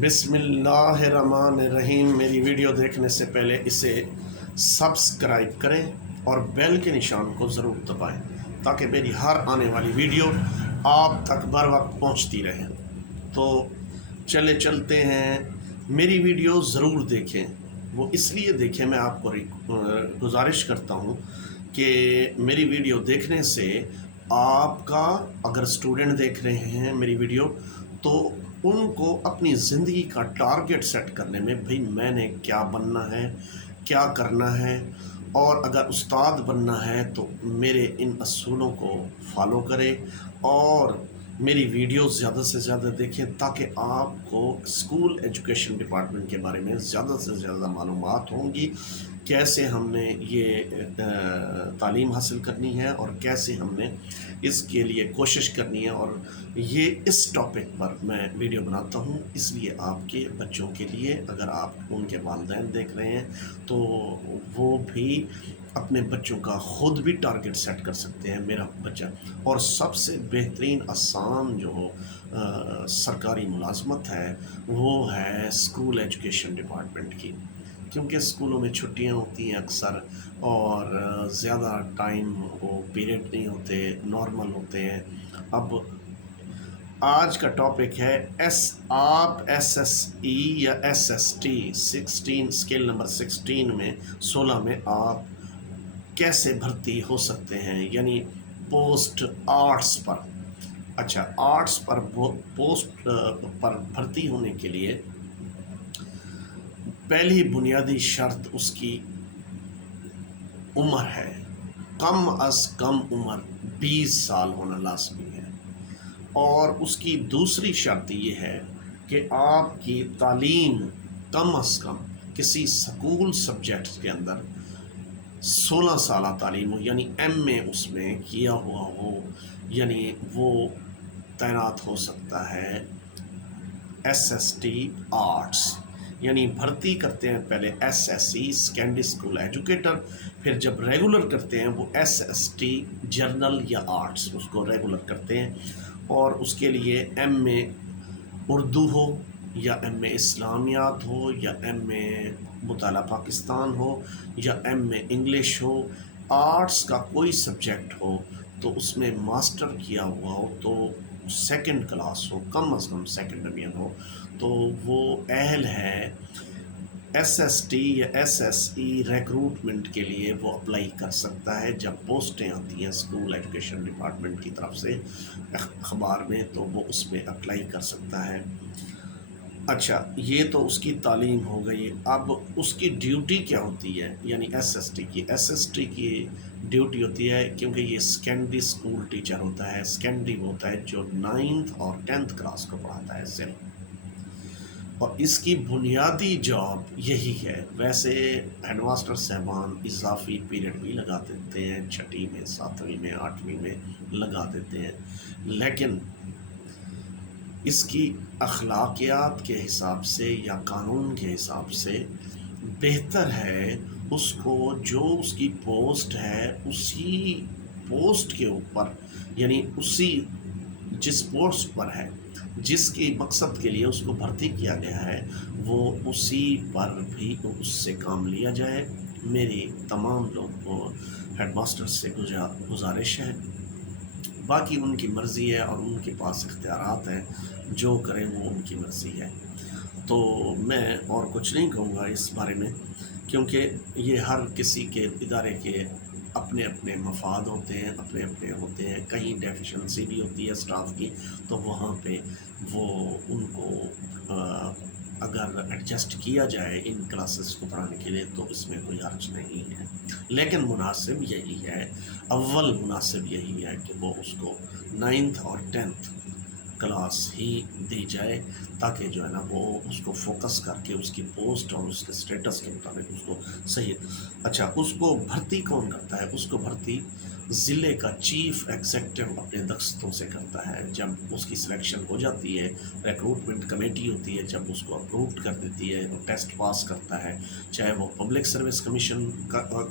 بسم اللہ الرحمن الرحیم۔ میری ویڈیو دیکھنے سے پہلے اسے سبسکرائب کریں اور بیل کے نشان کو ضرور دبائیں تاکہ میری ہر آنے والی ویڈیو آپ تک بر وقت پہنچتی رہے۔ تو چلتے ہیں، میری ویڈیو ضرور دیکھیں۔ وہ اس لیے دیکھیں، میں آپ کو گزارش کرتا ہوں کہ میری ویڈیو دیکھنے سے آپ کا، اگر اسٹوڈنٹ دیکھ رہے ہیں میری ویڈیو، تو ان کو اپنی زندگی کا ٹارگٹ سیٹ کرنے میں، بھئی میں نے کیا بننا ہے، کیا کرنا ہے، اور اگر استاد بننا ہے تو میرے ان اصولوں کو فالو کرے اور میری ویڈیو زیادہ سے زیادہ دیکھیں تاکہ آپ کو اسکول ایجوکیشن ڈپارٹمنٹ کے بارے میں زیادہ سے زیادہ معلومات ہوں گی، کیسے ہم نے یہ تعلیم حاصل کرنی ہے اور کیسے ہم نے اس کے لیے کوشش کرنی ہے۔ اور یہ اس ٹاپک پر میں ویڈیو بناتا ہوں اس لیے آپ کے بچوں کے لیے، اگر آپ ان کے والدین دیکھ رہے ہیں تو وہ بھی اپنے بچوں کا خود بھی ٹارگٹ سیٹ کر سکتے ہیں، میرا بچہ۔ اور سب سے بہترین آسان جو سرکاری ملازمت ہے وہ ہے اسکول ایجوکیشن ڈپارٹمنٹ کی، کیونکہ اسکولوں میں چھٹیاں ہوتی ہیں اکثر، اور زیادہ ٹائم وہ پیریڈ نہیں ہوتے، نارمل ہوتے ہیں۔ اب آج کا ٹاپک ہے آپ ایس ایس ای یا S S T 16 scale number 16 میں 16 میں آپ کیسے بھرتی ہو سکتے ہیں، یعنی پوسٹ آرٹس پر۔ اچھا، آرٹس پر پوسٹ پر بھرتی ہونے کے لیے پہلی بنیادی شرط اس کی عمر ہے، کم از کم عمر 20 سال ہونا لازمی ہے۔ اور اس کی دوسری شرط یہ ہے کہ آپ کی تعلیم کم از کم کسی سکول سبجیکٹس کے اندر 16 سالہ تعلیم ہو، یعنی ایم اے اس میں کیا ہوا ہو، یعنی وہ تعینات ہو سکتا ہے ایس ایس ٹی آرٹس، یعنی بھرتی کرتے ہیں پہلے S S C secondary school educator, پھر جب ریگولر کرتے ہیں وہ ایس ایس ٹی جرنل یا آرٹس، اس کو ریگولر کرتے ہیں۔ اور اس کے لیے ایم اے اردو ہو یا ایم اے اسلامیات ہو یا ایم اے مطالعہ پاکستان ہو یا M A English who, arts کا کوئی سبجیکٹ ہو تو اس میں ماسٹر کیا ہوا ہو تو سیکنڈ کلاس ہو، کم از کم سیکنڈ ڈویژن ہو، تو وہ اہل ہے ایس ایس ٹی یا ایس ایس ای ریکروٹمنٹ کے لیے، وہ اپلائی کر سکتا ہے۔ جب پوسٹیں آتی ہیں اسکول ایجوکیشن ڈپارٹمنٹ کی طرف سے اخبار میں تو وہ اس میں اپلائی کر سکتا ہے۔ اچھا، یہ تو اس کی تعلیم ہو گئی۔ اب اس کی ڈیوٹی کیا ہوتی ہے، یعنی ایس ایس ٹی کی ڈیوٹی ہوتی ہے، کیونکہ یہ سیکنڈری اسکول ٹیچر ہوتا ہے، سیکنڈری وہ ہوتا ہے جو 9th اور 10th کلاس کو پڑھاتا ہے صرف، اور اس کی بنیادی جاب یہی ہے۔ ویسے ہیڈ ماسٹر صاحبان اضافی پیریڈ بھی لگا دیتے ہیں، 6ٹھی میں، 7ویں میں، 8ویں میں لگا دیتے ہیں، لیکن اس کی اخلاقیات کے حساب سے یا قانون کے حساب سے بہتر ہے اس کو جو اس کی پوسٹ ہے اسی پوسٹ کے اوپر، یعنی اسی جس پوسٹ پر ہے، جس کی مقصد کے لیے اس کو بھرتی کیا گیا ہے، وہ اسی پر بھی اس سے کام لیا جائے۔ میری تمام لوگوں کو ہیڈ ماسٹر سے گزارش ہے، باقی ان کی مرضی ہے اور ان کے پاس اختیارات ہیں، جو کریں وہ ان کی مرضی ہے۔ تو میں اور کچھ نہیں کہوں گا اس بارے میں، کیونکہ یہ ہر کسی کے ادارے کے اپنے اپنے مفاد ہوتے ہیں، اپنے اپنے ہوتے ہیں، کہیں ڈیفیشنسی بھی ہوتی ہے اسٹاف کی، تو وہاں پہ وہ ان کو اگر ایڈجسٹ کیا جائے ان کلاسز کو پڑھانے کے لیے تو اس میں کوئی حرج نہیں ہے، لیکن مناسب یہی ہے، اول مناسب یہی ہے کہ وہ اس کو 9th اور 10th کلاس ہی دی جائے، تاکہ جو ہے نا وہ اس کو فوکس کر کے اس کی پوسٹ اور اس کے سٹیٹس کے مطابق اس کو صحیح۔ اچھا، اس کو بھرتی کون کرتا ہے؟ اس کو بھرتی ضلع کا چیف ایگزیکٹو اپنے دستوں سے کرتا ہے. جب اس کی سلیکشن ہو جاتی ہے، ریکروٹمنٹ کمیٹی ہوتی ہے، جب اس کو اپرووڈ کر دیتی ہے، وہ ٹیسٹ پاس کرتا ہے، چاہے وہ پبلک سروس کمیشن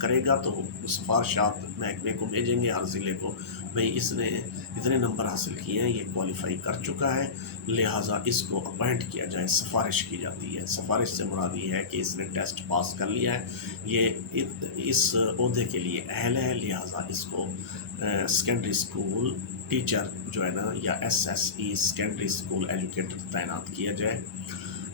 کرے گا تو سفارشات محکمے کو بھیجیں گے ہر ضلع کو، بھئی اس نے اتنے نمبر حاصل کیے ہیں، یہ کوالیفائی کر چکا ہے، لہٰذا اس کو اپوائنٹ کیا جائے. سفارش کی جاتی ہے. سفارش سے مراد یہ ہے کہ اس نے ٹیسٹ پاس کر لیا ہے، یہ اس عہدے کے لیے اہل ہے، لہٰذا اس کو سیکنڈری اسکول ٹیچر جو ہے نا، یا S S E secondary school educator تعینات کیا جائے.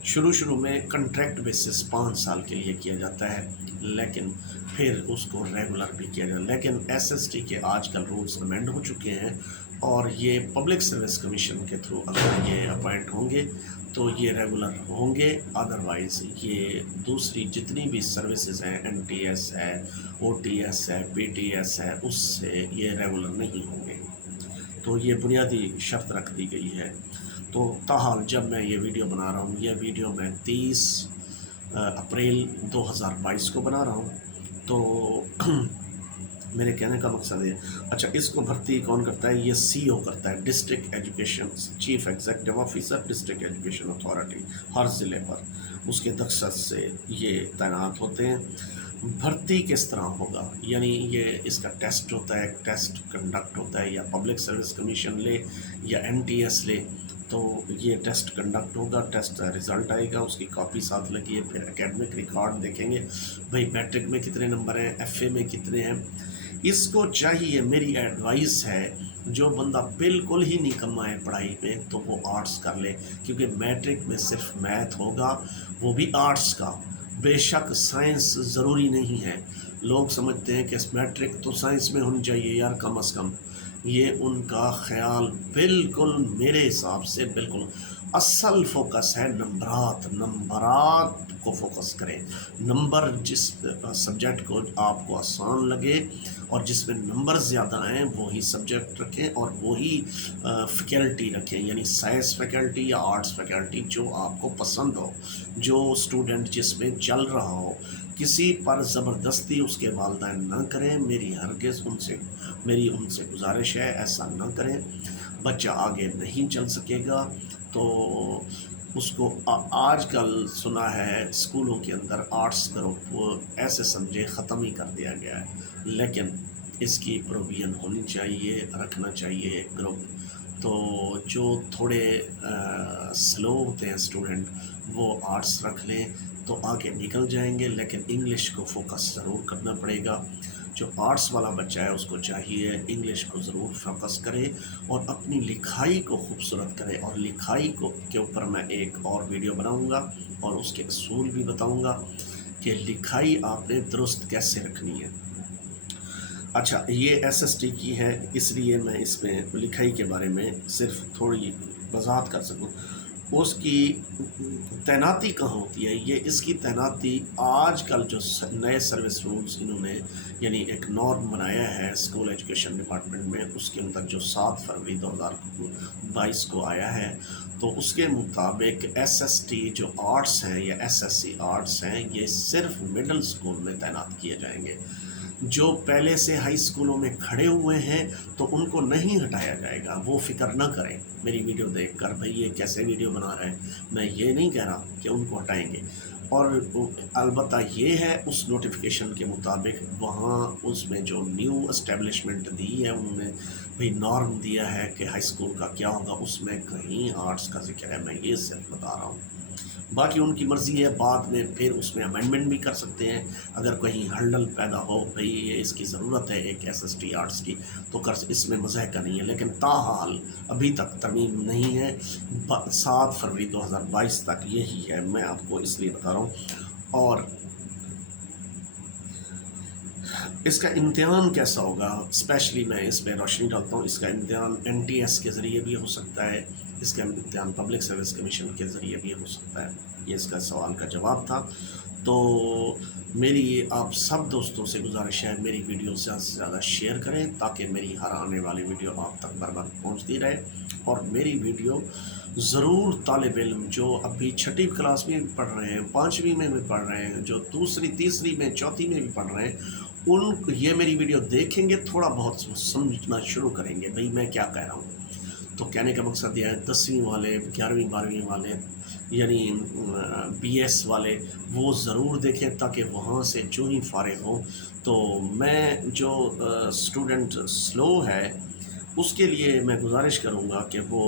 شروع میں کنٹریکٹ بیسس 5 سال کے لیے کیا جاتا ہے، لیکن پھر اس کو ریگولر بھی کیا جاتا ہے. لیکن ایس ایس ٹی کے آج کل رولز امینڈ ہو چکے ہیں، اور یہ پبلک سروس کمیشن کے تھرو اگر یہ اپوائنٹ ہوں گے تو یہ ریگولر ہوں گے، ادروائز یہ دوسری جتنی بھی سروسز ہیں، این ٹی ایس ہے، او ٹی ایس ہے، پی ٹی ایس ہے، اس سے یہ ریگولر نہیں ہوں گے. تو یہ بنیادی شرط رکھ دی گئی ہے. تو تاحال جب میں یہ ویڈیو بنا رہا ہوں، یہ ویڈیو میں 30 اپریل 2022 کو بنا رہا ہوں. تو میرے کہنے کا مقصد ہے، اچھا اس کو بھرتی کون کرتا ہے؟ یہ سی او کرتا ہے، district education chief executive officer, district education authority, ہر ضلع پر اس کے دستخط سے یہ تعینات ہوتے ہیں. بھرتی کس طرح ہوگا؟ یعنی یہ اس کا ٹیسٹ ہوتا ہے، ٹیسٹ کنڈکٹ ہوتا ہے، یا پبلک سروس کمیشن لے یا این ٹی ایس لے، تو یہ ٹیسٹ کنڈکٹ ہوگا، ٹیسٹ رزلٹ آئے گا، اس کی کاپی ساتھ لگی ہے، پھر اکیڈمک ریکارڈ دیکھیں گے، بھئی میٹرک میں کتنے نمبر ہیں، ایف اے میں کتنے ہیں. اس کو چاہیے، میری ایڈوائس ہے، جو بندہ بالکل ہی نکما ہے پڑھائی میں تو وہ آرٹس کر لے، کیونکہ میٹرک میں صرف میتھ ہوگا، وہ بھی آرٹس کا. بے شک سائنس ضروری نہیں ہے. لوگ سمجھتے ہیں کہ میٹرک تو سائنس میں ہونی چاہیے یار کم از کم. یہ ان کا خیال بالکل میرے حساب سے بالکل اصل فوکس ہے نمبرات کو فوکس کریں. نمبر جس سبجیکٹ کو آپ کو آسان لگے اور جس میں نمبر زیادہ ہیں وہی سبجیکٹ رکھیں اور وہی فیکلٹی رکھیں، یعنی سائنس فیکلٹی یا آرٹس فیکلٹی جو آپ کو پسند ہو، جو اسٹوڈنٹ جس میں چل رہا ہو. کسی پر زبردستی اس کے والدین نہ کریں، میری ان سے گزارش ہے ایسا نہ کریں. بچہ آگے نہیں چل سکے گا تو اس کو آج کل سنا ہے اسکولوں کے اندر آرٹس گروپ ایسے سمجھے ختم ہی کر دیا گیا ہے، لیکن اس کی پروویژن ہونی چاہیے، رکھنا چاہیے گروپ. تو جو تھوڑے سلو ہوتے ہیں اسٹوڈنٹ وہ آرٹس رکھ لیں تو آگے نکل جائیں گے، لیکن انگلش کو فوکس ضرور کرنا پڑے گا. جو آرٹس والا بچہ ہے اس کو چاہیے انگلش کو ضرور فوکس کرے اور اپنی لکھائی کو خوبصورت کرے. اور لکھائی کے اوپر میں ایک اور ویڈیو بناؤں گا اور اس کے اصول بھی بتاؤں گا کہ لکھائی آپ نے درست کیسے رکھنی ہے. اچھا یہ ایس ایس ٹی کی ہے، اس لیے میں اس میں لکھائی کے بارے میں صرف تھوڑی وضاحت کر سکوں. اس کی تعیناتی کہاں ہوتی ہے؟ یہ اس کی تعیناتی آج کل جو نئے سروس رولز انہوں نے یعنی ایک نارم بنایا ہے اسکول ایجوکیشن ڈپارٹمنٹ میں، اس کے اندر جو 7 فروری 2022 کو آیا ہے، تو اس کے مطابق ایس ایس ٹی جو آرٹس ہیں یا ایس ایس سی آرٹس ہیں یہ صرف مڈل اسکول میں تعینات کیے جائیں گے. جو پہلے سے ہائی اسکولوں میں کھڑے ہوئے ہیں تو ان کو نہیں ہٹایا جائے گا، وہ فکر نہ کریں. میری ویڈیو دیکھ کر بھئی یہ کیسے ویڈیو بنا رہے ہیں، میں یہ نہیں کہہ رہا کہ ان کو ہٹائیں گے. اور البتہ یہ ہے اس نوٹیفیکیشن کے مطابق وہاں اس میں جو نیو اسٹیبلشمنٹ دی ہے انہوں نے بھئی نارم دیا ہے کہ ہائی اسکول کا کیا ہوگا، اس میں کہیں آرٹس کا ذکر ہے، میں یہ صرف بتا رہا ہوں. باقی ان کی مرضی ہے، بعد میں پھر اس میں امینڈمنٹ بھی کر سکتے ہیں اگر کہیں ہلڈل پیدا ہو بھئی یہ اس کی ضرورت ہے ایک ایس ایس ٹی آرٹس کی تو اس میں مزہ کا نہیں ہے. لیکن تاحال ابھی تک ترمیم نہیں ہے، 7 فروری 2022 تک یہی ہے. میں آپ کو اس لیے بتا رہا ہوں. اور اس کا امتحان کیسا ہوگا، اسپیشلی میں اس پہ روشنی ڈالتا ہوں. اس کا امتحان این ٹی ایس کے ذریعے بھی ہو سکتا ہے، اس کا امتحان پبلک سروس کمیشن کے ذریعے بھی ہو سکتا ہے. یہ اس کا سوال کا جواب تھا. تو میری آپ سب دوستوں سے گزارش ہے میری ویڈیو زیادہ سے زیادہ شیئر کریں تاکہ میری ہر آنے والی ویڈیو آپ تک بر وقت پہنچتی رہے، اور میری ویڈیو ضرور طالب علم جو ابھی چھٹی کلاس میں بھی پڑھ رہے ہیں، پانچویں میں بھی پڑھ رہے ہیں، جو دوسری تیسری میں چوتھی میں بھی پڑھ رہے ہیں، یہ میری ویڈیو دیکھیں گے، تھوڑا بہت سمجھنا شروع کریں گے بھئی میں کیا کہہ رہا ہوں۔ تو کہنے کا مقصد یہ ہے 10ویں والے، 11ویں 12ویں والے، یعنی بی ایس والے وہ ضرور دیکھیں تاکہ وہاں سے جو ہی فارغ ہوں تو میں جو اسٹوڈنٹ سلو ہے اس کے لیے میں گزارش کروں گا کہ وہ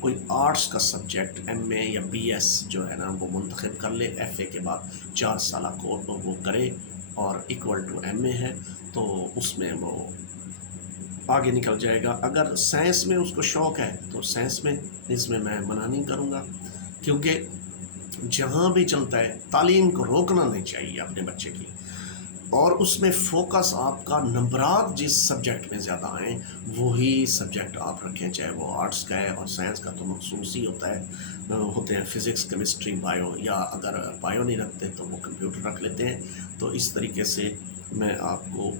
کوئی آرٹس کا سبجیکٹ ایم اے یا بی ایس جو ہے نا وہ منتخب کر لے، ایف اے کے بعد 4 سالہ کورس وہ کرے اور ایکول ٹو ایم اے ہے تو اس میں وہ آگے نکل جائے گا۔ اگر سائنس میں اس کو شوق ہے تو سائنس میں، اس میں منع نہیں کروں گا، کیونکہ جہاں بھی چلتا ہے تعلیم کو روکنا نہیں چاہیے اپنے بچے کی، اور اس میں فوکس آپ کا نمبرات جس سبجیکٹ میں زیادہ آئیں وہی سبجیکٹ آپ رکھیں، چاہے وہ آرٹس کا ہے، اور سائنس کا تو مخصوص ہی ہوتے ہیں فزکس، کیمسٹری، بایو، یا اگر بایو نہیں رکھتے تو وہ کمپیوٹر رکھ لیتے ہیں۔ تو اس طریقے سے میں آپ کو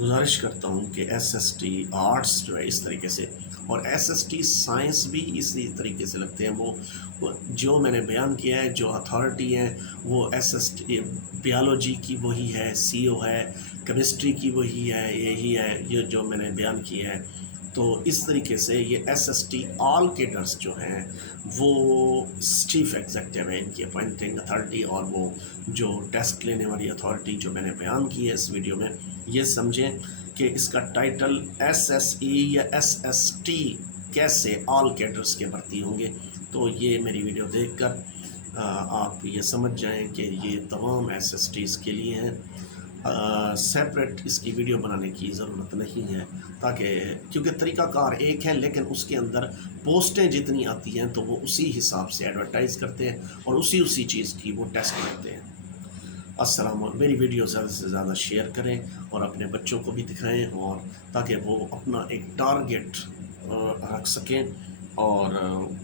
گزارش کرتا ہوں کہ ایس ایس ٹی آرٹس جو ہے اس طریقے سے، اور ایس ایس ٹی سائنس بھی اسی طریقے سے لگتے ہیں۔ وہ جو میں نے بیان کیا ہے، جو اتھارٹی ہیں وہ ایس ایس ٹی بیالوجی کی وہی ہے، سی او ہے، کیمسٹری کی وہی ہے، یہی ہے یہ جو میں نے بیان کیا ہے۔ تو اس طریقے سے یہ ایس ایس ٹی آل کیڈرز جو ہیں وہ چیف ایگزیکٹو ہے، ان کی اپوائنٹنگ اتھارٹی، اور وہ جو ٹیسٹ لینے والی اتھارٹی جو میں نے بیان کی ہے اس ویڈیو میں، یہ سمجھیں کہ اس کا ٹائٹل ایس ایس ای یا ایس ایس ٹی کیسے آل کیڈرز کے بھرتی ہوں گے۔ تو یہ میری ویڈیو دیکھ کر آپ یہ سمجھ جائیں کہ یہ تمام ایس ایس ٹیز کے لیے ہیں، سیپریٹ اس کی ویڈیو بنانے کی ضرورت نہیں ہے، تاکہ کیونکہ طریقہ کار ایک ہے لیکن اس کے اندر پوسٹیں جتنی آتی ہیں تو وہ اسی حساب سے ایڈورٹائز کرتے ہیں اور اسی چیز کی وہ ٹیسٹ کرتے ہیں۔ السلام علیکم، میری ویڈیو زیادہ سے زیادہ شیئر کریں اور اپنے بچوں کو بھی دکھائیں، اور تاکہ وہ اپنا ایک ٹارگٹ رکھ سکیں اور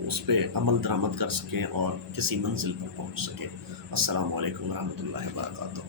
اس پہ عمل درآمد کر سکیں اور کسی منزل پر پہنچ سکیں۔ السلام علیکم ورحمۃ اللہ وبرکاتہ۔